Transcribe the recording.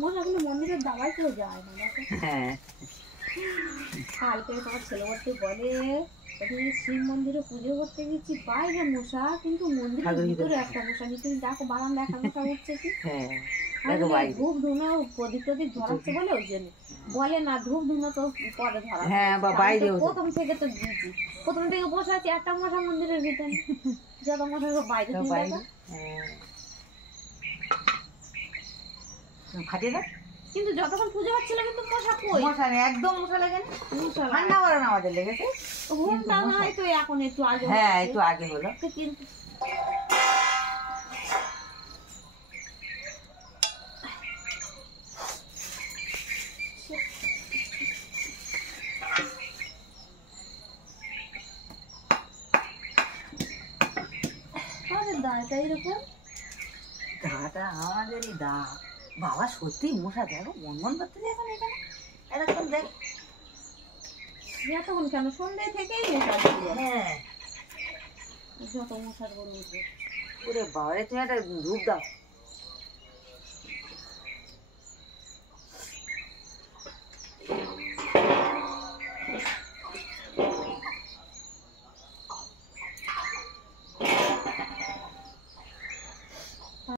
মশাগুলো মন্দিরের দাবাই কেউ যায় না দেখো। হ্যাঁ কালকে তোমার ছেলে বলতে বলে শিব মন্দিরে পুজো করতে গেছি বাইরে মশা, কিন্তু মন্দিরের ভিতরে একটা মশা নেই। তুমি দেখো বারান্দা একটা মশা উঠছে কি। ধূপ ধুনো প্রদীপ টদীপ ধরাচ্ছে বলে ওই জন্য বলে না, ধূপ ধুনো তো পরে ধরা। হ্যাঁ বাইরে প্রথম থেকে তো দিয়েছি, প্রথম থেকে বসে আছি একটা মশা মন্দিরের ভিতরে, যত মশা বাইরে ফাটিয়ে দাও। কিন্তু যতক্ষণ পুজো হচ্ছিল কিন্তু মশা কই, মশা নেই, একদম মশা লাগে না। ঠান্ডা বারণ আমাদের লেগেছে, ঘুমটা না হয়তো এখন একটু আগে, হ্যাঁ একটু আগে হলো কিন্তু দাটা আমাদেরই দা। বাবা সত্যি মশা দেখো মন মন করতে দেখো এখানে এরকম দেখ তখন কেন সন্ধ্যে থেকেই মশা। হ্যাঁ যত মশার বলুন ওরে বাবা, তুমি একটা ধূপ দাও।